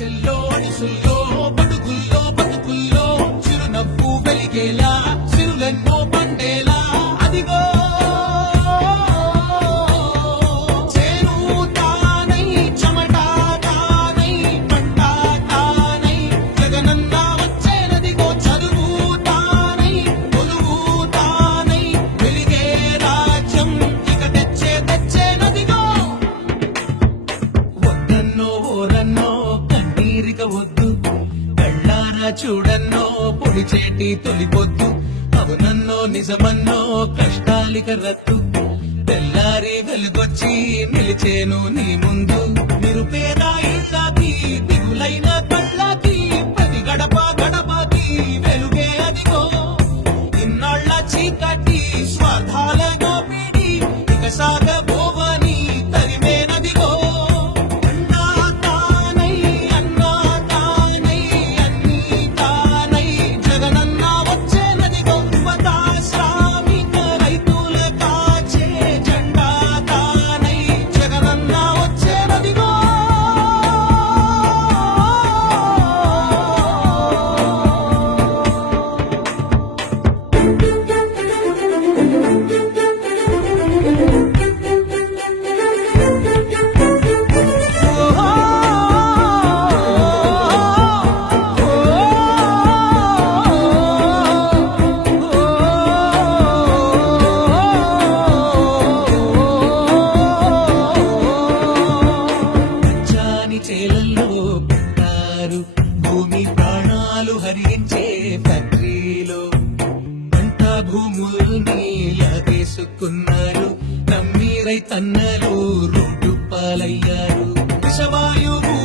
ఆశల్లో అడుసుల్లో బడుగుల్లో బతుకుల్లో చిరునవ్వు వెలిగేలా చిరులెన్నో పండేలా అదిగో చేను తానై చెమట తానై పంట తానై జగనన్న వచ్చేనదిగో చదువు తానై కొలువు తానై వెలిగే రాజ్యం ఇక తెచ్చేనదిగో వద్దన్నో ఓరన్నో కన్నీరిక వద్దు కళ్ళారా చూడన్నో పొడి చేటి తొలిపొద్దు అవునన్నో నిజమన్నో కష్టాలిక రద్దు తెల్లారి వెలుగొచ్చి నిలిచేను నీ ముందు నిరుపేద ఇళ్ళకి దిగులైన కళ్ళకి ప్రతి గడప గడపకి వెలుగే అదిగో ఇన్నాళ్ళ చీకటి స్వార్థాల దోపిడి ఇక సాగబోవని తరిమేనదిగో అన్నా తానై అన్నా తానై అన్నీ తానై జగనన్న వచ్చేనదిగో యువత శ్రామిక రైతుల కాచే జెండా తానై జగనన్న వచ్చేనదిగో పచ్చాని చేలల్లో పెట్టారు భూమి ప్రాణాలు హరించే ఫ్యాక్టరీలో పంట భూముల్ని లాగేసుకున్నారు నమ్మి రైతన్నలు రోడ్డు పాలయ్యారు విషవాయువు